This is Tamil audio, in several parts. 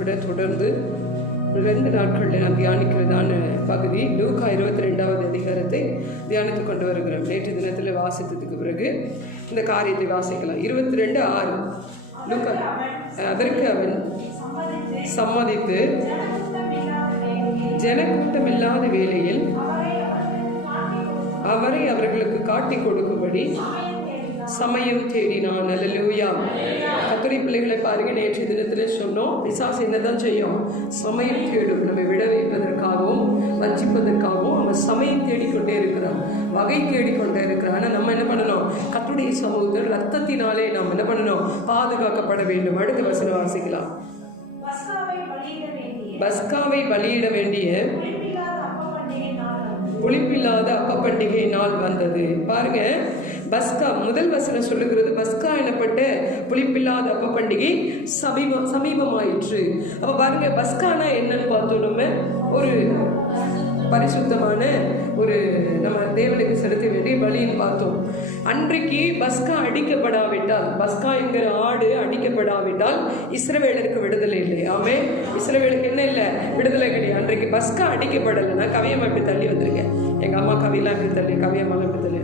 விட தொடர்ந்து 2 நாட்களில் நாம் தியானிக்கிறதான பகுதி லூக்கா 22வது அதிகாரத்தை தியானித்து கொண்டு வருகிறோம். நேற்று தினத்தில் வாசித்ததுக்கு பிறகு இந்த காரியத்தை வாசிக்கலாம். 22:6 லூக்கா. அதற்கு அவன் சம்மதித்து ஜனக்கூட்டமில்லாத வேளையில் அவரை அவர்களுக்கு காட்டி கொடுக்கும்படி சமயம் தேடினான். அல்லேலூயா. கர்த்தருடைய பிள்ளைகளை பாருங்க, நேற்று தினத்தில் சொன்னோம், பிசாசு என்னதான் செய்யும்? சமயம் தேடும். நம்ம விட வைப்பதற்காகவும் வஞ்சிப்பதற்காகவும் அவன் சமயம் தேடிக்கொண்டே இருக்கிறான், வகை தேடிக்கொண்டே இருக்கிறான். ஆனால் நம்ம என்ன பண்ணணும்? கர்த்தருடைய சமூகத்தில் ரத்தத்தினாலே நாம் என்ன பண்ணணும்? பாதுகாக்கப்பட வேண்டும். அடுத்த வசனம் வாசிக்கலாம். பஸ்காவை பலியிட வேண்டிய புளிப்பில்லாத அப்ப பண்டிகை நாள் வந்தது. பாருங்க, பஸ்கா முதல் வசனம் சொல்லுகிறது, பஸ்கா எனப்பட்ட புளிப்பில்லாத அப்ப பண்டிகை சமீபமாயிற்று. அப்ப பாருங்க, பஸ்கானா என்னன்னு பார்த்தோம். நம்ம ஒரு பரிசுத்தமான ஒரு நம்ம தேவனுக்கு செலுத்த வேண்டிய பலின்னு பார்த்தோம். அன்றைக்கு பஸ்கா அடிக்கப்படாவிட்டால், பஸ்கா என்கிற ஆடு அடிக்கப்படாவிட்டால் இஸ்ரவேலருக்கு விடுதலை இல்லை. ஆமே, இஸ்ரவேலுக்கு என்ன இல்லை? விடுதலை கிடையாது. அன்றைக்கு பஸ்கா அடிக்கப்படலைன்னா கவியம்மா இப்படி தள்ளி வந்திருக்கேன். எங்கள் அம்மா கவியெல்லாம் இப்படி தள்ளி, கவியம்மாலாம் இப்படி தள்ளி.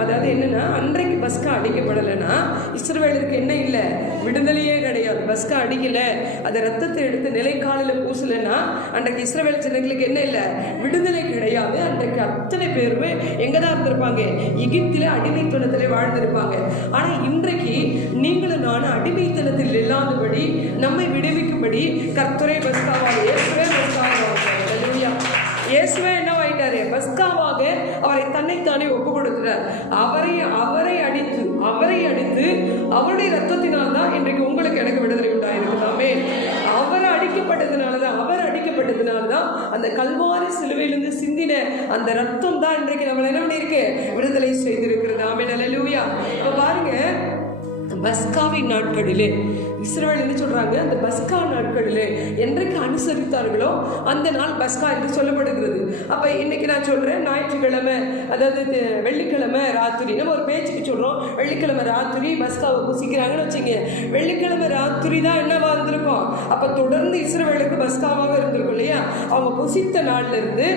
அதாவது என்னன்னா, அன்றைக்கு பஸ்கா அடிக்கப்படலைன்னா இஸ்ரவேலருக்கு என்ன இல்லை? விடுதலையே கிடையாது. பஸ்கா அடிக்கல, அதை ரத்தத்தை எடுத்து நிலைக்காலில் பூசலைன்னா அன்றைக்கு இஸ்ரவேல் ஜனங்களுக்கு என்ன இல்லை? விடுதலை கிடையாது. அன்றைக்கு அத்தனை பேருமே எங்கே தான் இருந்திருப்பாங்க? எகிப்தில் அடிமைத்தனத்திலே வாழ்ந்திருப்பாங்க. ஆனால் இன்றைக்கு நீங்களும் நானும் அடிமைத்தனத்தில் இல்லாதபடி நம்மை விடுவிக்கும்படி கர்த்தரே பஸ்காவாக, இயேசுவே பஸ்காவாக, இயேசுவே என்னவாயிட்டாரு? பஸ்காவாக அவரை தன்னைத்தானே ஒப்பு கொடுக்கிறார். அவரை அடித்து அவருடைய ரத்தத்தினால் தான் இன்றைக்கு உங்களுக்கு எனக்கு விடுதலை உண்டாயிருக்கலாமே. அவர் அடிக்கப்பட்டதுனால தான் அந்த கல்வாரி சிலுவையிலிருந்து சிந்தின அந்த ரத்தம் தான் இன்றைக்கு நம்மளை என்ன பண்ணியிருக்கு? விடுதலை செய்திருக்கிறது. ஆமென், அல்லேலூயா. இப்போ பாருங்க, பஸ்காவின் நாட்களிலே இஸ்ரவேல் என்ன சொல்றாங்க? அந்த பஸ்கா நாட்களிலே என்றைக்கு அனுசரித்தார்களோ அந்த நாள் பஸ்கா என்று சொல்லப்படுகிறது. அப்ப இன்னைக்கு நான் சொல்றேன், ஞாயிற்றுக்கிழமை, அதாவது வெள்ளிக்கிழமை ராத்திரி, நம்ம ஒரு பேச்சுக்கு சொல்றோம், வெள்ளிக்கிழமை ராத்திரி பஸ்காவை புசிக்கிறாங்கன்னு வச்சுங்க. வெள்ளிக்கிழமை ராத்திரி தான் என்னவா இருந்திருக்கும்? அப்ப தொடர்ந்து இஸ்ரவேலுக்கு பஸ்காவாக இருந்திருக்கும் இல்லையா? அவங்க புசித்த நாள்ல இருந்து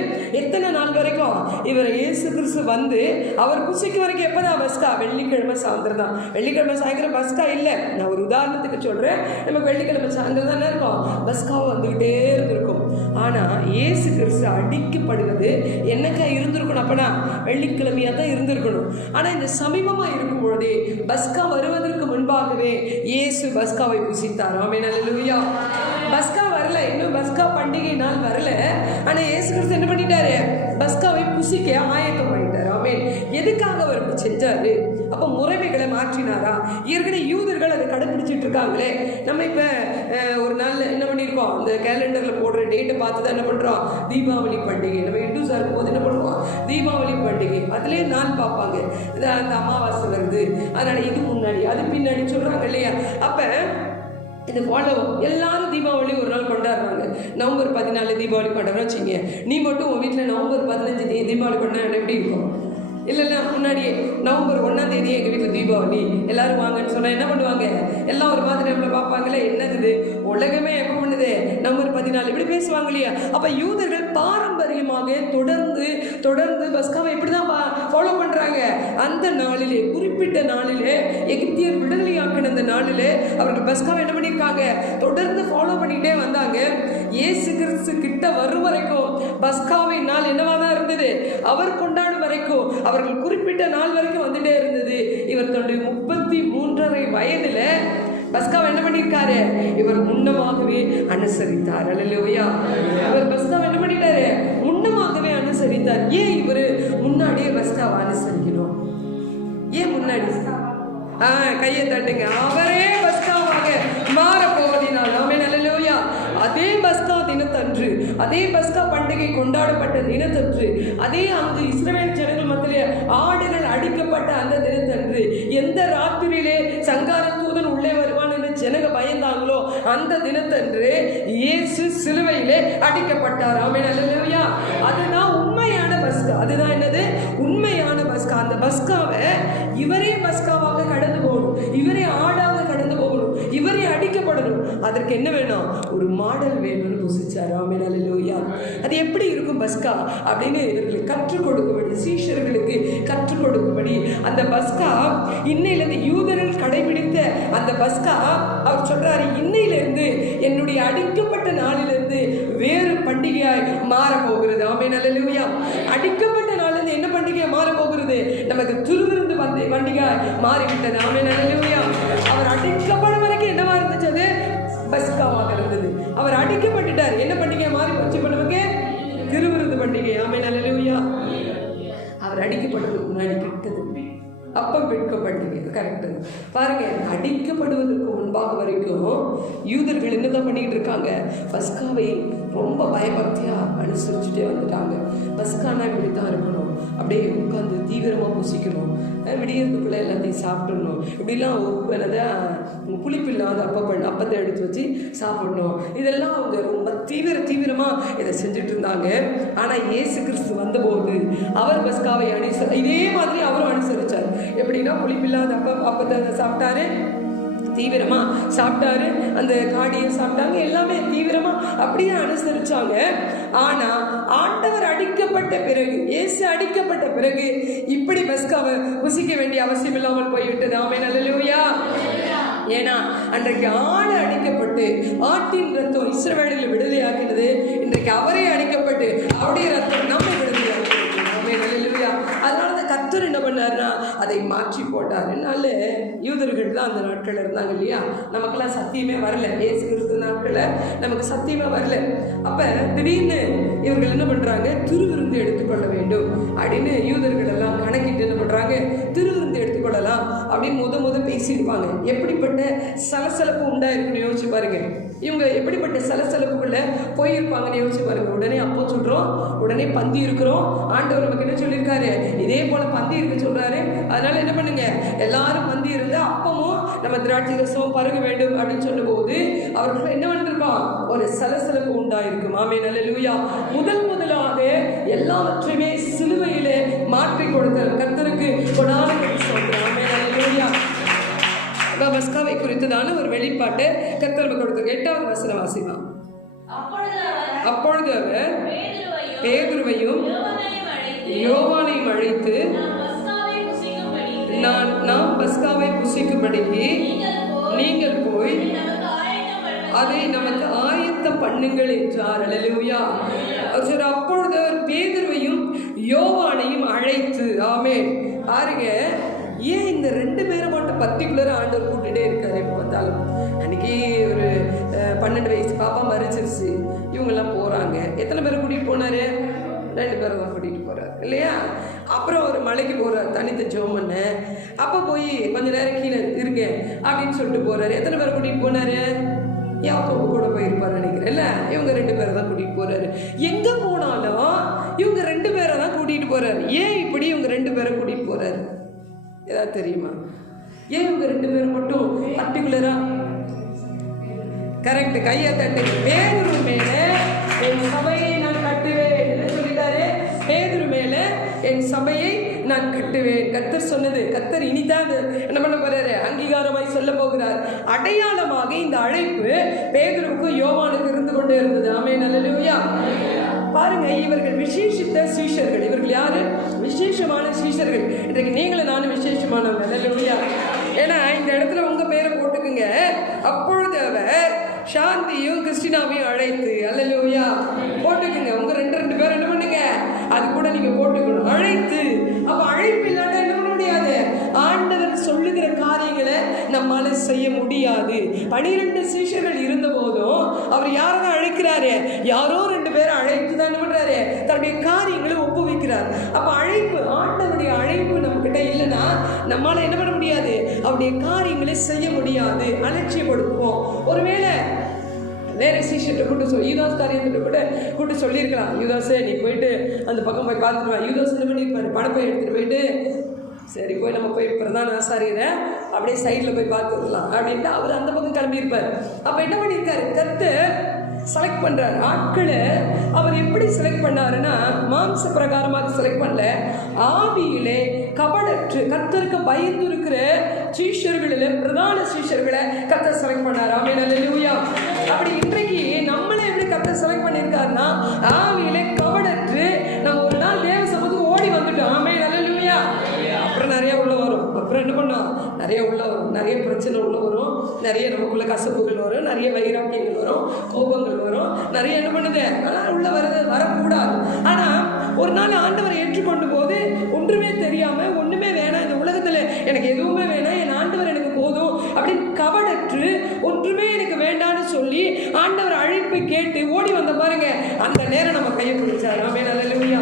எத்தனை நாள் வரைக்கும்? இவர் இயேசு கிறிஸ்து வந்து அவர் புசிக்க வரைக்கும் எப்பதான் பஸ்கா? வெள்ளிக்கிழமை சாயந்தரம் தான். வெள்ளிக்கிழமை சாயந்தரம் பஸ்கா இல்லை. நான் ஒரு உதாரணத்துக்கு சொல்றேன். நமக்கு வெள்ளிக்கிழமை சாயந்தரம் தான் இருக்கும், பஸ்காவை வந்துகிட்டே இருந்திருக்கும். ஆனா இயேசு கிறிஸ்து அடிக்கப்படுவது என்னக்கா இருந்திருக்கணும்? அப்பனா வெள்ளிக்கிழமையா தான் இருந்திருக்கணும். ஆனா இந்த சமீபமா இருக்கும் பொழுதே, பஸ்கா வருவதற்கு முன்பாகவே இயேசு பஸ்காவை புசித்தார். ஆமென், அல்லேலூயா. பஸ்கா வரல, இன்னும் பஸ்கா பண்டிகை நாள் வரல. ஆனா இயேசு கிறிஸ்து என்ன பண்ணிட்டாரு? பஸ்காவை புசிக்க ஆயத்தம் பண்ணிட்டார். ஆமென். எதுக்காக அவர் செஞ்சாரு? அப்ப முறைமைகளை மாற்றினாரா? ஏற்கனவே யூதர்கள் அதை கடைபிடிச்சிட்டு இருக்காங்களே. நம்ம இப்ப ஒரு நாள் என்ன பண்ணிருக்கோம்? அந்த கேலண்டர்ல போடுற டேட்டை பார்த்து தான் என்ன பண்றோம்? தீபாவளி பண்டிகை. நம்ம இந்துஸா இருக்கும் போது என்ன பண்ணுவோம்? தீபாவளி பண்டிகை. அதுலயே நாள் பார்ப்பாங்க. அந்த அமாவாசை வருது, அதனால இது முன்னாடி அது பின்னாடி சொல்றாங்க இல்லையா? அப்ப இது ஃபாலோ எல்லாரும் தீபாவளி ஒரு நாள் கொண்டாடுறாங்க. நவம்பர் 14 தீபாவளி கொண்டாடுறோம் வச்சுங்க. நீ மட்டும் உன் வீட்டில் நவம்பர் 15 தீபாவளி கொண்டாட எப்படி இருக்கும்? இல்லைல்ல, முன்னாடியே நவம்பர் 1ஆம் தேதி எங்கள் வீட்டில் தீபாவளி, எல்லாரும் வாங்கன்னு சொன்னால் என்ன பண்ணுவாங்க? எல்லாம் ஒரு மாதிரி நம்மளை பார்ப்பாங்களே, என்னது உலகமே எப்போ பண்ணுது? நவம்பர் 14 இப்படி பேசுவாங்க இல்லையா? அப்போ யூதர்கள் பாரம்பரியமாக தொடர்ந்து பஸ்காவை எப்படி தான் ஃபாலோ பண்ணுறாங்க. அந்த நாளிலே, குறிப்பிட்ட நாளிலே, எகிப்தியர் விடுதலையாக்கின அந்த நாளிலே அவர்கள் பஸ்காவை என்ன பண்ணியிருக்காங்க? தொடர்ந்து ஃபாலோ பண்ணிகிட்டே வந்தாங்க. இயேசு கிறிஸ்து கிட்ட வரும் வரைக்கும் பஸ்காவின் நாள் என்னவா தான் இருந்தது? அவர் கொண்டாடும் வரைக்கும், அவர்கள் குறிப்பிட்ட நாள் வரைக்கும் வந்துட்டே இருந்தது. இவர் தன்னுடைய 33.5 வயதுல பஸ்காவை என்ன பண்ணியிருக்காரு? இவர் முன்னமாகவே அனுசரித்தார். அல்லேலூயா. இவர் பஸ்காவை என்ன பண்ணிட்டாரு? முன்னமாகவே அனுசரித்தார். ஏன் இவர் முன்னாடியே பஸ்காவை அனுசரிக்கணும்? ஏன் முன்னாடி? கையை தட்டுங்க. அவரே பஸ்காவாக மாறப்போவதினால். ஆமென், அல்லேலூயா. அதே பஸ்கா தினத்தன்று, அதே பஸ்கா பண்டிகை கொண்டாடப்பட்ட தினத்தன்று, அதே அந்த இஸ்ரவேல் ஜனங்கள் மத்தியிலே ஆடுகள் அடிக்கப்பட்ட அந்த தினத்தன்று, எந்த ராத்திரியிலே சங்கார தூதன் உள்ளே வருவான் என்று ஜனங்க பயந்தாங்களோ அந்த தினத்தன்று இயேசு சிலுவையிலே அடிக்கப்பட்டார். ஆமென், அல்லேலூயா. அதுதான் உண்மையான பஸ்கா. அதுதான் என்னது? உண்மையான பஸ்கா. அந்த பஸ்காவை இவரே பஸ்காவாக கடந்து போகணும், இவரே ஆடாக கடந்து போகணும், இவரே அடிக்கப்படணும். அதற்கு என்ன வேணும்? ஒரு மாடல் வேணும்னு புசிச்சார். ஆமென், அல்லேலூயா. அது எப்படி இருக்கும் பஸ்கா அப்படின்னு இவர்களுக்கு கற்றுக் கொடுக்கும்படி, சீஷர்களுக்கு கற்றுக் கொடுக்கும்படி அந்த பஸ்கா இன்னையிலிருந்து யூதர்கள் கடைபிடித்த அந்த பஸ்கா அவர் சொல்றாரு, இன்னையிலிருந்து என்னுடைய அடிக்கப்பட்ட நாளிலிருந்து வேறு பண்டிகையாய் மாற போகிறது. ஆமென், அல்லேலூயா. அடிக்கப்பட்ட நாளிலிருந்து என்ன பண்டிகை மாற போகிறது? நமக்கு திருவிருந்து பண்டிகை மாறிவிட்டது. ஆமென், அல்லேலூயா. அவர் அடிக்கப்படும் வரைக்கும் என்னவா இருந்துச்சு? அது பஸ்காவாக இருந்தது. அவர் அடிக்கப்பட்டுட்டார், என்ன பண்டிகை மாறி போச்சு? நமக்கு திருவிருந்து பண்டிகை. ஆமென், அல்லேலூயா. அவர் அடிக்கப்படுவதற்கு முன்னாடி கிட்டது அப்பம் பிற்கப்பட்டீங்க. கரெக்டு பாருங்க. அடிக்கப்படுவதற்கு முன்பாக வரைக்கும் யூதர்கள் என்னதான் பண்ணிக்கிட்டு இருக்காங்க? பஸ்காவை ரொம்ப பயபக்தியா அனுசரிச்சுட்டே வந்துட்டாங்க. பஸ்கானா இப்படி தான் இருக்கணும், அப்படியே உட்காந்து தீவிரமா புசிக்கணும், விடியறதுக்குள்ள எல்லாத்தையும் சாப்பிடணும், இப்படிலாம் புளிப்பில்லாத அப்பத்தை எடுத்து வச்சு சாப்பிடணும். இதெல்லாம் அவங்க ரொம்ப தீவிரமா இதை செஞ்சுட்டு இருந்தாங்க. ஆனா இயேசு கிறிஸ்து வந்தபோது அவர் பஸ்காவை இதே மாதிரி அவரும் அனுசரிச்சார். எப்படின்னா புளிப்பில்லாத அப்பத்தை சாப்பிட்டாரு, தீவிரமா சாப்பிட்டாரு, அந்த காடியை சாப்பிட்டாங்க, எல்லாமே தீவிரமா அப்படியே அனுசரிச்சாங்க. ஆனா ஆண்டவர் அடிக்கப்பட்ட பிறகு, இயேசு அடிக்கப்பட்ட பிறகு இப்படி பஸ்காவை புசிக்க வேண்டிய அவசியம் இல்லாமல் போய்விட்டது. ஆமென், அல்லேலூயா. ஏன்னா அன்றைக்கு ஆடு அடிக்கப்பட்டு ஆட்டின் ரத்தம் இஸ்ரவேலில் விடுதலையாக்கினது. இன்றைக்கு அவரே அடிக்கப்பட்டு அவருடைய ரத்தம் நம்மை விடுதலையாக்கினது. ஆமென், அல்லேலூயா. அதனால கர்த்தர் என்ன பண்ணாருன்னா அதை மாற்றி போட்டார். என்னால யூதர்கள் தான் அந்த நாட்கள் இருந்தாங்க இல்லையா? நமக்கெல்லாம் சத்தியமே வரல. இயேசு கிறிஸ்து நாட்களில் நமக்கு சத்தியமே வரல. அப்ப திடீர்னு இவர்கள் என்ன பண்றாங்க? திருவிருந்து எடுத்துக்கொள்ள வேண்டும் அப்படின்னு யூதர்கள் எல்லாம் கணக்கிட்டு என்ன பண்றாங்க? திருவிருந்து எடுத்துக்கொள்ளலாம் அப்படின்னு முத பேசியிருப்பாங்க. எப்படிப்பட்ட சலசலப்பு உண்டாயிருக்குன்னு யோசிச்சு பாருங்க. இவங்க எப்படிப்பட்ட சலசலப்புக்குள்ள போயிருப்பாங்கன்னு யோசிச்சு பாருங்க. உடனே அப்போ சொல்றோம், உடனே பந்தி இருக்கிறோம். ஆண்டவர் நமக்கு என்ன சொல்லியிருக்காரு? இதே போல பந்தி இருக்க சொல்றாரு. அதனால என்ன பண்ணுங்க? எல்லாரும் பந்தி இருந்து அப்பமும் நம்ம திராட்சை ரசமும் பருக வேண்டும் அப்படின்னு சொல்லும் போது அவர்கள் என்ன பண்ணிருக்கோம்? ஒரு சலசலப்பு உண்டாயிருக்கும். ஆமென், அல்லேலூயா. முதலாக எல்லாவற்றையுமே சிலுவையிலே மாற்றி கொடுத்தார். கர்த்தருக்கு கொடான சொல்றோம். ஆமென், அல்லேலூயா. பஸ்காவை குறித்ததான ஒரு வெளிப்பாட்டை கர்த்தர் கொடுத்தார். 8வது வசனம் வாசிக்கலாம். அப்பொழுது அவர் பேதுருவையும் யோவானையும் அழைத்து, நாம் பஸ்காவை புசிக்கும்படிக்கு நீங்கள் போய் அதை நமக்கு ஆயத்தம் பண்ணுங்கள் என்றார். அல்லேலூயா. அப்பொழுது அவர் பேதுருவையும் யோவானையும் அழைத்து, ஆமென். பாருங்க, ஏன் இந்த 2 பேரை மட்டும் பர்டிகுலராக ஆண்டவர் கூட்டிகிட்டே இருக்காரு? இப்போ பார்த்தாலும் அன்னைக்கு ஒரு 12 வயசு பாப்பா மறிச்சிருச்சு, இவங்கெல்லாம் போகிறாங்க. எத்தனை பேரை கூட்டிகிட்டு போனார்? 2 பேரை தான் கூட்டிகிட்டு போகிறார் இல்லையா? அப்புறம் ஒரு மலைக்கு போகிறார், தனித்த ஜெபம் பண்ண. அப்போ போய் கொஞ்ச நேரம் கீழே இருங்க அப்படின்னு சொல்லிட்டு போகிறாரு. எத்தனை பேரை கூட்டிகிட்டு போனார்? யாக்கோபு கூட போயிருப்பார் நினைக்கிறேன் இல்லை? இவங்க 2 பேரை தான் கூட்டிகிட்டு போகிறாரு. எங்கே போனாலும் இவங்க 2 பேரை தான் கூட்டிகிட்டு போகிறாரு. ஏன் இப்படி இவங்க 2 பேரை கூட்டிகிட்டு போகிறாரு? ஏதாவது தெரியுமா? ஏன் இவங்க 2 பேரும் மட்டும் பர்டிகுலரா? கரெக்ட், கையை தட்டு. பேதுரு மேல என் சபையை நான் கட்டுவேன் என்ன சொல்லிட்டாரு? பேதுரு மேல என் சபையை நான் கட்டுவேன். கர்த்தர் சொன்னது. கர்த்தர் இனிதான் என்ன பண்ண போறாரு? அங்கீகாரமாய் சொல்ல போகிறார். அடையாளமாக இந்த அழைப்பு பேதுருவுக்கும் யோவானுக்கு இருந்து கொண்டே இருந்தது. ஆமென், அல்லேலூயா. பாருங்க, இவர்கள் விசேஷித்த சீஷர்கள். இவர்கள் யாரு? விசேஷமான சீஷர்கள். இன்றைக்கு நீங்களும் நானும் விசேஷமானவங்க. அல்லேலூயா. ஏன்னா இந்த இடத்துல உங்க பேரை போட்டுக்குங்க. அப்பொழுது அவர் சாந்தியும் கிறிஸ்டினாவையும் அழைத்து, அல்லேலூயா, போட்டுக்குங்க. உங்க 2 பேர் என்ன பண்ணுங்க? அது கூட நீங்க போட்டுக்கணும். அழைத்து. அப்ப அழைப்பு இல்லாத என்ன பண்ண முடியாது? ஆண்டவர் சொல்லுகிற காரியங்களை நம்மால செய்ய முடியாது. 12 சீஷர்கள் இருந்த போதும் அவர் யாரை அழைக்கிறாரு? யாரோ 2 பேரை அழைத்து தான் என்ன பண்றாரு? தன்னுடைய காரியங்களை ஒப்புவிக்கிறார். அப்ப அழைப்பு, ஆண்டவருடைய அழைப்பு நம்ம கிட்ட இல்லைன்னா நம்மால என்ன பண்ண முடியாது? அவருடைய காரியங்களை செய்ய முடியாது. அலட்சியப்படுத்துவோம். ஒருவேளை வேற சீஷர்கிட்ட கூட்டு சொல்லி, யூதாஸ் காரியத்தை கூட கூட்டு சொல்லியிருக்கலாம். யூதாஸே நீ போயிட்டு அந்த பக்கம் போய் பார்த்துட்டு வா. யூதாஸ் என்ன பண்ணியிருப்பாரு? பணப்பை எடுத்துட்டு போயிட்டு, சரி போய் நம்ம போய் பிரதான ஆசாரியரை அப்படியே சைடில் போய் பார்த்துக்கலாம் அப்படின்ட்டு அவர் அந்த பக்கம் கிளம்பியிருப்பார். அப்போ என்ன பண்ணியிருக்காரு? கர்த்தர் செலக்ட் பண்றாரு. ஆட்களை அவர் எப்படி செலக்ட் பண்ணாருன்னா, மாம்ச பிரகாரமாக செலக்ட் பண்ணல, ஆவியிலே கபடற்று கர்த்தருக்கு பயந்து இருக்கிற சீஷர்களில் பிரதான சீஷர்களை கர்த்தர் செலக்ட் பண்ணார். ஆமென், அல்லேலூயா. அப்படி இன்றைக்கு நம்மளை எப்படி கர்த்தர் செலக்ட் பண்ணியிருக்காருன்னா, ஆவியிலே கபடற்று நம்ம ஒரு நாள் தேவ சமூகத்துக்கு ஓடி வந்துட்டோம். ஆமென், அல்லேலூயா. அப்புறம் நிறைய உள்ள வரும். அப்புறம் என்ன பண்ணோம்? நிறைய உள்ள வரும், நிறைய பிரச்சனை உள்ள வரும், நிறைய நமக்குள்ள கசப்புகள் வரும், நிறைய வைராக்கியங்கள் வரும், கோபங்கள் வரும், நிறைய என்ன பண்ணுது உள்ள வரக்கூடாது. ஆனா ஒரு நாள் ஆண்டவரை ஏற்றுக்கொண்டு போது ஒன்றுமே தெரியாம, ஒண்ணுமே வேணாம், இந்த உலகத்துல எனக்கு எதுவுமே வேணாம், என் ஆண்டவர் எனக்கு போதும் அப்படின்னு கபடற்று ஒன்றுமே எனக்கு வேண்டான்னு சொல்லி ஆண்டவர் அழைப்பு கேட்டு ஓடி வந்த பாருங்க, அந்த நேரம் நம்ம கையை பிடிச்சாரு. ஆமென், அல்லேலூயா.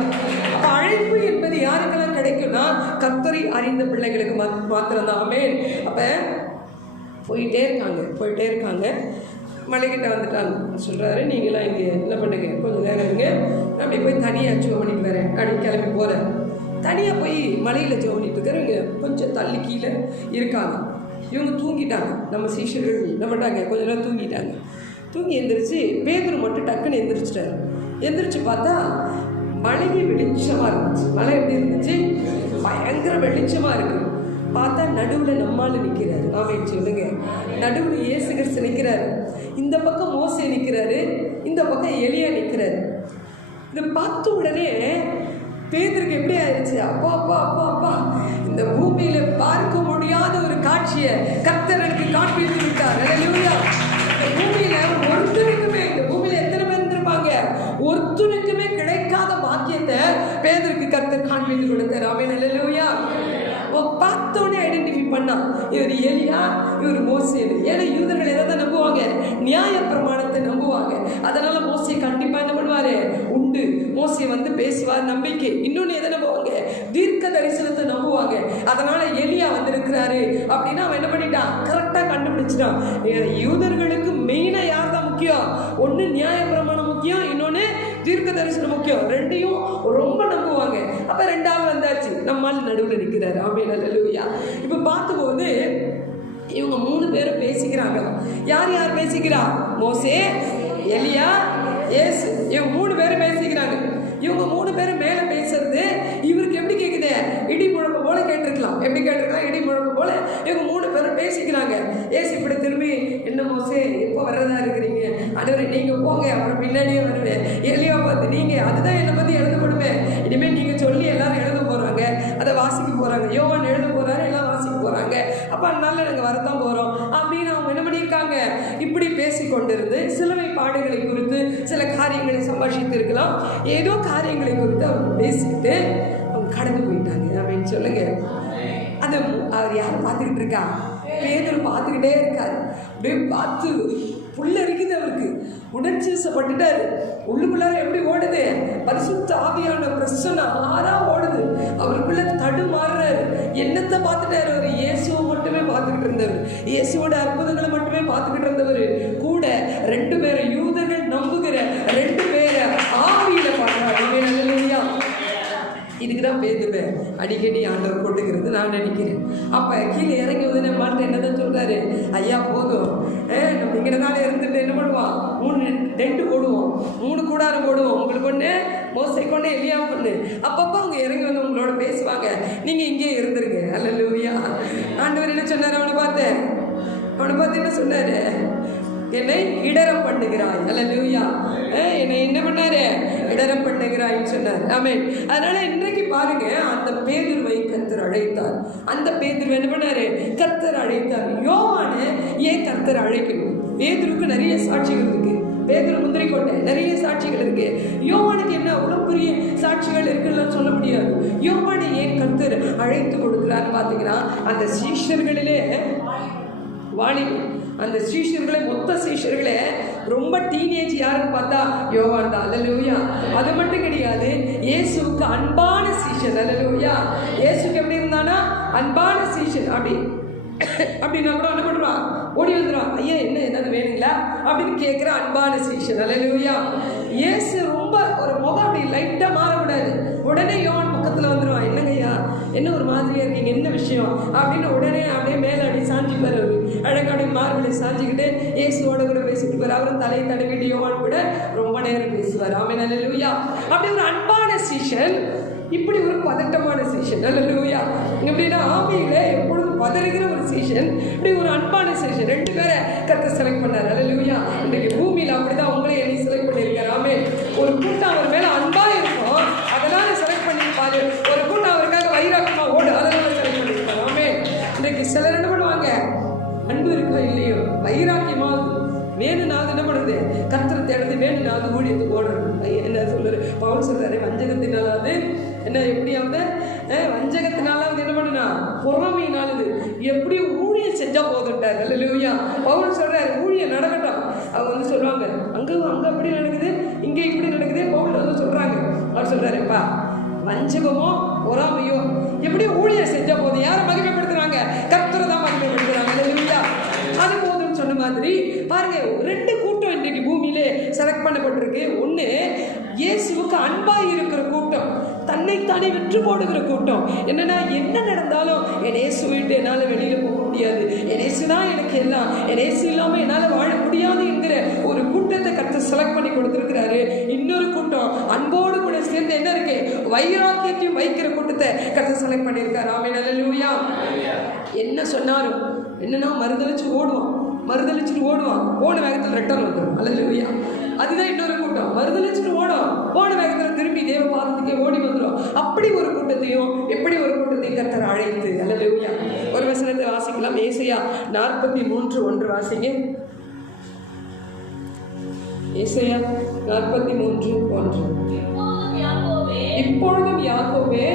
அப்ப அழைப்பு என்பது யாருக்கெல்லாம் கிடைக்கும்னா, கர்த்தரை அறிந்த பிள்ளைகளுக்கு மாத்திரம்தான். ஆமென். அப்ப போயிட்டே இருக்காங்க. மலைக்கிட்ட வந்துட்டாங்க. சொல்கிறாரு, நீங்களாம் இங்கே என்ன பண்ணுங்க, கொஞ்சம் நேரம் இருங்க, அப்படி போய் தனியாக ஜோ பண்ணிட்டு வரேன் அப்படின்னு கிளம்பி போகிறேன். தனியாக போய் மலையில் ஜோ பண்ணிட்டு இருக்கிறவங்க கொஞ்சம் தள்ளி கீழே இருக்காங்க. இவங்க தூங்கிட்டாங்க. நம்ம சீஷர்கள் என்ன பண்ணாங்க, கொஞ்ச நேரம் தூங்கிட்டாங்க. தூங்கி எந்திரிச்சு பேதுரு மட்டும் டக்குன்னு எந்திரிச்சிட்டாரு. எந்திரிச்சு பார்த்தா மலைக்கு வெளிச்சமாக இருந்துச்சு. மலை எப்படி இருந்துச்சு? பயங்கர வெளிச்சமாக இருக்குது. பார்த்தா நடுவில் நம்மால் நிற்கிறாரு. ஆமென் சொல்லுங்க. நடுவில் இயேசு கிறிஸ்து நிற்கிறாரு. இந்த பக்கம் மோசே நிற்கிறாரு, இந்த பக்கம் எலியா நிற்கிறாரு. இதை பார்த்த உடனே பேதுருக்கு எப்படி ஆயிடுச்சு? அப்பா அப்பா அப்பா அப்பா, இந்த பூமியில பார்க்க முடியாத ஒரு காட்சியை கர்த்தர் எனக்கு காண்பித்து விட்டார். அல்லேலூயா. இந்த பூமியில ஒருத்தனுக்குமே, இந்த பூமியில எத்தனை பேர் இருந்திருப்பாங்க, ஒருத்தனுக்குமே கிடைக்காத பாக்கியத்தை பேதுருக்கு கர்த்தர் காண்பித்து கொடுத்தார். ஆமென், அல்லேலூயா. பார்த்தோன்னே ஐடென்டிஃபை பண்ணா, இவர் எலியா, இவர் மோசே. ஏன்னா யூதர்கள் எதை நம்புவாங்க? நியாய பிரமாணத்தை நம்புவாங்க. அதனால மோசே கண்டிப்பா என்ன பண்ணுவாரு? உண்டு. மோசே வந்து பேசுவார், நம்பிக்கை. இன்னொன்னு எதை நம்புவாங்க? தீர்க்க தரிசனத்தை நம்புவாங்க. அதனால எலியா வந்து இருக்கிறாரு அப்படின்னா அவன் என்ன பண்ணிட்டான்? கரெக்டா கண்டுபிடிச்சிட்டான். யூதர்களுக்கு மெயினா யார் தான் முக்கியம்? ஒன்னு நியாய பிரமாணம் முக்கியம், இன்னொன்னு தீர்க்க தரிசனம் முக்கியம். ரெண்டையும் ரொம்ப நம்புவாங்க. அப்ப ரெண்டாவது வந்தாச்சு, நம்மால் நடுவில் நிற்கிறாரு. ஆமென், அல்லேலூயா. இப்ப பார்க்கும்போது இவங்க 3 பேரும் பேசிக்கிறாங்க. யார் யார் பேசிக்கிறா? மோசே, எலியா, இயேசு. இவங்க 3 பேரும் பேசிக்கிறாங்க. இவங்க 3 பேரும் மேல பேசுறது இவருக்கு எப்படி கேக்குது? இடி முழக்கம் போல கேட்டிருக்கலாம். எப்படி கேட்டிருக்கலாம்? இடி முழக்கம் போல இவங்க 3 பேரும் பேசிக்கிறாங்க. ஏசு இப்படி திரும்பி, என்ன மோசே எப்போ வர்றதா இருக்கிறீங்க? ஆண்டவரே நீங்க போங்க, அப்புறம் பின்னாடியே வருவேன். எலியா பார்த்து, நீங்க அதுதான் என்னை பத்தி எழுதப்படுவேன், இனிமேல் நீங்க சொல்லி எல்லாரும் எழுத போறாங்க, அதை வாசிக்க போறாங்க. யோவான் எழுத போறாரு, எல்லாம் வாசிக்க போறாங்க. அப்ப அதனால நாங்க வரத்தான் போறோம் அப்படின்னு அவங்க என்ன பண்ணியிருக்காங்க? இப்படி பேசி கொண்டிருந்து சிலுவை பாடுகளை குறித்து சில காரியங்களை சம்பாஷித்து இருக்கலாம். ஏதோ காரியங்களை குறித்து அவங்க பேசிக்கிட்டு அவங்க கடந்து போயிட்டாங்க. அப்படின்னு சொல்லுங்க. அது அவர் யாரும் பார்த்துக்கிட்டு இருக்கா? பேதுரு பார்த்துக்கிட்டே இருக்காரு. அப்படியே பார்த்து புள்ள இருக்குது அவருக்கு. உணர்ச்சிவசப்பட்டுட்டாரு. உள்ளுக்குள்ளார எப்படி ஓடுது? பரிசுத்த ஆவியான பிரசன்ன ஆறா ஓடுது. அவருக்குள்ள தடுமாறுறாரு. என்னத்தை பார்த்துட்டாரு? அவர் இயேசுவை மட்டுமே பார்த்துக்கிட்டு இருந்தவர், இயேசுவோட அற்புதங்களை மட்டுமே பார்த்துக்கிட்டு இருந்தவர். கூட 2 பேரை, யூதர்கள் நம்புகிற 2 பேரை ஆவியில பார்க்கிறார். அல்லேலூயா. இதுக்குதான் பேதுரு அடிக்கடி ஆண்டவர் கொண்டுக்கிறது நான் நினைக்கிறேன். அப்ப கீழே இறங்கி வந்து நம்ம என்னதான் சொல்றாரு? ஐயா போதும், நம்ம இங்கனால இருந்துட்டு என்ன பண்ணுவோம்? 3 டென்ட் போடுவோம், 3 கூடாரம் போடுவோம். உங்களுக்கு ஒண்ணு, மோசைக்கு ஒண்ணு, எலியா ஒண்ணு. அப்பப்ப அவங்க இறங்கி வந்து உங்களோட பேசுவாங்க, நீங்க இங்கே இருந்துருங்க. அல்லேலூயா. ஆண்டவர் என்ன சொன்னாரு? அவனை பார்த்து என்ன சொன்னாரு? என்னை இடரம் பண்ணுகிறாய். அல்லேலூயா. என்னை என்ன பண்ணாரு? இடரம் பண்ணுகிறாய்ன்னு சொன்னார். ஆமென். அதனால இன்றைக்கு பாருங்க, அந்த பேதுருவை கர்த்தர் அழைத்தார். அந்த பேதுருவை என்ன பண்ணாரு? கர்த்தர் அழைத்தார். யோவானை ஏன் கர்த்தர் அழைக்கணும்? பேதுருக்கு நிறைய சாட்சிகள் இருக்கு. பேதுரு முந்திரி கொண்டை, நிறைய சாட்சிகள் இருக்கு. யோவானுக்கு என்ன அவ்வளவு பெரிய சாட்சிகள் இருக்குன்னு சொல்ல முடியாது. யோவானை ஏன் கர்த்தர் அழைத்து கொடுக்கிறான்னு பாத்தீங்கன்னா, அந்த சீஷர்களிலே அந்த சீஷர்களே, மொத்த சீஷர்களே ரொம்ப டீனேஜ் யாருன்னு பார்த்தா யோவான் தான். அல்லேலூயா. அது மட்டும் கிடையாது, இயேசுவுக்கு அன்பான சீஷன். அல்லேலூயா. இயேசுக்கு எப்படி இருந்தானா? அன்பான சீஷன். அப்படின்னா கூட என்ன பண்ணுவான்? ஓடி வந்துடுவான். ஐயா என்ன ஏதாவது வேணுங்களா அப்படின்னு கேட்குற அன்பான சீஷன். அல்லேலூயா. இயேசு ரொம்ப ஒரு முகம் அப்படி லைட்டா மாறக்கூடாது. உடனே யோவான் பக்கத்துல வந்துடுவான். என்னங்க ஐயா, என்ன ஒரு மாதிரியா இருக்கீங்க, என்ன விஷயம் அப்படின்னு உடனே அப்படியே மேல அடி சாஞ்சி பாரு, அழகாடி மாறி மார்பிளை சாஞ்சிக்கிட்டு இயேசுவோட கூட பேசிட்டு போவார். அவரும் தலையை தடவிட்டு யோவான் கூட ரொம்ப நேரம் பேசுவார். ஆமென், அல்லேலூயா. அப்படி ஒரு அன்பான சீஷன், இப்படி ஒரு பதட்டமான சீஷன். அல்லேலூயா. எப்படின்னா ஆவியில எப்பொழுதும் பதறுகிற ஒரு சீஷன், இப்படி ஒரு அன்பான சீஷன், 2 பேரை கர்த்தர் செலக்ட் பண்ணார். அல்லேலூயா. இன்றைக்கு பூமியில் அப்படிதான் உங்களை என்னை செலக்ட் பண்ணியிருக்காரு. ஆமென். ஒரு கூட்டம் அவர் மேல அன்பா இருக்கும், அதனால செலக்ட் பண்ணியிருப்பாரு. ஒரு கூட்டம் அவருக்காக வைராக்கமா ஓடு, அதனால செலக்ட் பண்ணியிருப்பாரு. ஆமென். இன்றைக்கு சிலர் என்ன பண்ணுவாங்க, அன்பு இருக்கோ இல்லையோ வைராக்கியமாவது வேணுனாவது என்ன பண்ணுறது, கர்த்தரை தேடுறது, வேணுனாவது ஊழியத்துக்கு ஓடுறது. என்ன சொல்றாரு பவுல், சொல்றாரு வஞ்சகத்தினாலாவது என்ன, எப்படியாவது வஞ்சகத்தினாலாவது என்ன பண்ணுனா, பொறாமையினாலது எப்படி ஊழியம் செஞ்சா போதுட்டார். அல்லேலூயா. பவுல் சொல்றாரு ஊழியம் நடக்கட்டும். அவங்க வந்து சொல்லுவாங்க அங்கே அப்படி நடக்குது, இங்கே இப்படி நடக்குது. பவுல் வந்து சொல்றாங்க, அவர் சொல்றாருப்பா வஞ்சகமோ பொறாமையோ எப்படி ஊழியம் செஞ்சா போதும். யாரை மகிமைப்படுத்துறாங்க, கர்த்தரை தான் மகிமைப்படுத்துறாங்க. அல்லேலூயா. அது போதும்னு சொன்ன மாதிரி பாருங்க, 2 கூட்டம் இன்றைக்கு பூமியிலே செலக்ட் பண்ணப்பட்டிருக்கு. ஒன்று இயேசுவுக்கு அன்பாய் இருக்கிற கூட்டம், தன்னைத்தானே விற்று போடுகிற கூட்டம். என்னன்னா என்ன நடந்தாலும் என் இயேசு விட்டு என்னால் வெளியில் போக முடியாது, என் இயேசு தான் எனக்கு எல்லாம், என் இயேசு இல்லாமல் என்னால் வாழ முடியாது என்கிற ஒரு கூட்டத்தை கர்த்தர் செலக்ட் பண்ணி கொடுத்துருக்கிறாரு. இன்னொரு கூட்டம் அன்போடு கூட சேர்ந்து என்ன இருக்கு, வைராக்கியத்தையும் வைக்கிற கூட்டத்தை கர்த்தர் செலக்ட் பண்ணியிருக்காரு. ஆமென், அல்லேலூயா. என்ன சொன்னாலும் என்னன்னா மறுதளிச்சுட்டு ஓடுவான், போன வேகத்தில் ரிட்டர்ன் வந்துடும். அல்லேலூயா. அதுதான் இன்னொரு கூட்டம், மறுதளிச்சுட்டு ஓடும், போன வேகத்தில் திரும்பி தேவ பாதத்துக்கே ஓடி வந்துடும். அப்படி ஒரு கூட்டத்தையும் எப்படி ஒரு கூட்டத்தையும் கர்த்தர் அழைத்து. அல்லேலூயா. ஒரு வசனத்தை வாசிக்கலாம். ஏசாயா 43:1 வாசிங்க. ஏசாயா 43:1. இப்பொழுதும் யாக்கோபே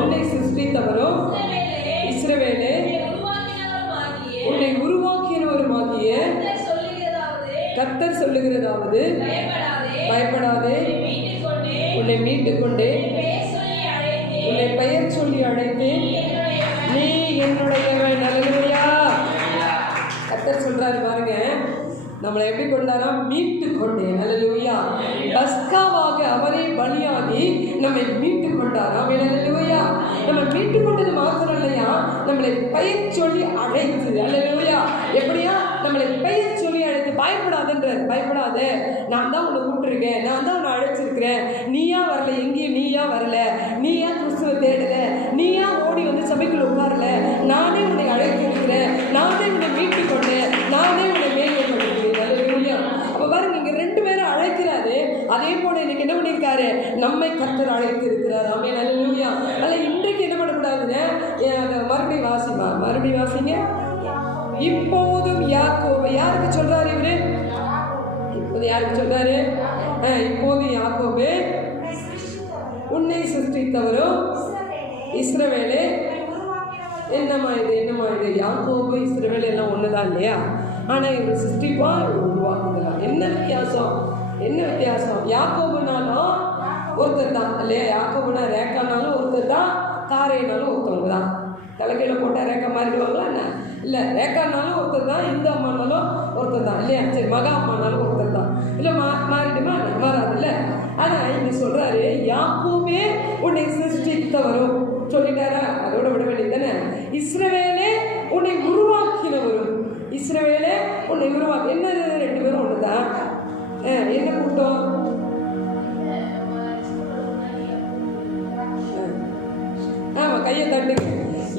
உன்னை சிருஷ்டித்தவரோ இஸ்ரவேலே உன்னை உருவாக்கினவருமாகிய கர்த்தர் சொல்லுகிறதாவது பயப்படாதே, உன்னை மீட்டுக் கொண்டே, உன்னை பெயர் சொல்லி அழைத்தேன், நீ என்னுடையவன். அல்லேலூயா. கர்த்தர் சொல்றாரு பாருங்க, நம்மளை எப்படி கொண்டாரா, மீட்டு கொண்டேன். அல்லேலூயா. பஸ்காவாக அவரே பலியாகி நம்மை மீட்டு கொண்டார். ஆமென், அல்லேலூயா. நம்ம மீட்டு கொண்டது மாத்திரம் இல்லையா, நம்மளை பெயர் சொல்லி அழைத்து. அல்லேலூயா. எப்படியா, நம்மளை பெயர் சொல்லி அழைத்து. பயப்படாதுன்றார். பயப்படாத, நான் தான் உன்னை கூப்பிட்டுருக்கேன், நான் தான் உன்னை அழைச்சிருக்கிறேன். நீயா வரல, எங்கேயும் நீயா வரல, நீயா கிறிஸ்துவை தேடல, நீயா ஓடி வந்து சபைக்குள்ள உட்காரல, நானே உன்னை அழைத்திருக்கிறேன், நானே உன்னை மீட்டு கொண்டேன், நானே உன்னை மேல்மைப்படுத்துகிறேன். அல்லேலூயா. அப்ப பாருங்க, இங்க 2 பேரும் அழைக்கிறாரு. அதே போல இன்னைக்கு என்ன பண்ணியிருக்காரு, நம்மை கர்த்தர் அழைத்து இருக்கிறார். ஆமென், அல்லேலூயா. அல்ல இன்றைக்கு என்ன பண்ணக்கூடாதுன்னு மறுபடியும் வாசிங்க. இப்போதும் யாக்கோபு, யாருக்கு சொல்றாரு இவரு, இப்போது யாருக்கு சொல்றாரு, இப்போது யாக்கோபு உன்னை சிருஷ்டித்தவரோ இஸ்ரவேலே. என்னம்மா இது யாக்கோபு இஸ்ரவேல் எல்லாம் ஒண்ணுதான் இல்லையா, ஆனா இவர் சிருஷ்டிப்பா உருவாக்குதலாம். என்ன வித்தியாசம், யாக்கோபுனாலும் ஒருத்தர் தான் இல்லையா, யாக்கோபுனா ரேக்கானாலும் ஒருத்தர் தான், தாரேனாலும் ஒருத்தவங்க தான். தலைக்கையில போட்டால் ரேக்கா மாறிடுவாங்களா என்ன, இல்லை ரேக்கானாலும் ஒருத்தர் தான், இந்த அம்மானாலும் ஒருத்தர் தான் இல்லையா, சரி மகா அம்மானாலும் ஒருத்தர் தான், இல்லை மாறிடுமா, மாறாது இல்லை. ஆனால் இங்கே சொல்றாரு, யாக்கோபே உன்னை சிருஷ்டித்தவரும் சொல்லிட்டாரா, அதோட விட வேண்டியது தானே. இஸ்ரவேலே உன்னை உருவாக்கினவரும், இஸ்ரவேலே உன்னை உருவாக்கி. என்ன 2 பேரும் ஒன்று தான். என்ன கூட்டம், ஆமா கையை தட்டுங்க.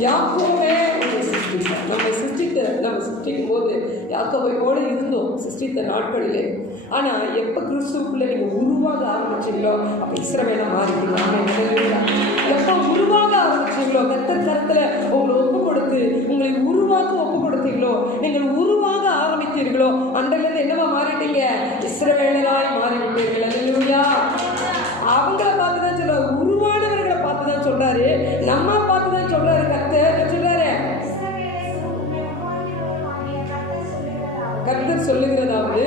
யாக்கோபே உன்னை சிருஷ்டித்தார். நம்ம சிருஷ்டிக்கும் போது யாக்கோபை போல இருந்தோம் சிருஷ்டித்த நாட்களிலே. ஆனால் எப்போ கிறிஸ்துவுக்குள்ளே நீங்கள் உருவாக ஆரம்பிச்சிங்களோ அப்போ இஸ்ரவேலை மாறிக்கலாம். எப்போ உருவாக ஆரம்பிச்சிங்களோ, கர்த்தர் கருத்தில் உங்களை ஒப்பு கொடுத்து உங்களை உருவாக்க ஒப்பு கொடுத்தீங்களோ, நீங்கள் உருவாக ஆரம்பித்தீர்களோ, அன்றையிலேருந்து என்னவா மாறிட்டீங்க, இஸ்ரவேலராய் மாறிவிட்டீர்கள். அல்லேலூயா. அவங்கள பார்த்து தான் சொல்றாரு, உருவானவர்களை பார்த்து தான் சொல்றாரு, நம்ம பார்த்து தான் சொல்றாரு. கர்த்தர் சொல்லுகிறதாவது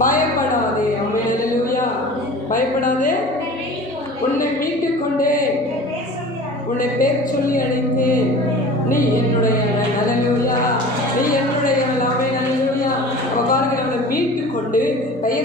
பயப்படாதே. ஆமென், அல்லேலூயா. பயப்படாதே, உன்னை மீட்டுக் கொண்டே, உன்னை பேர் சொல்லி அழைத்தேன், நீ என்னுடையவன். அல்லேலூயா. நீ என்னுடையவன். ஆமென், அல்லேலூயா. அப்ப பாருங்க, நம்மளை மீட்டுக் கொண்டு பெயர்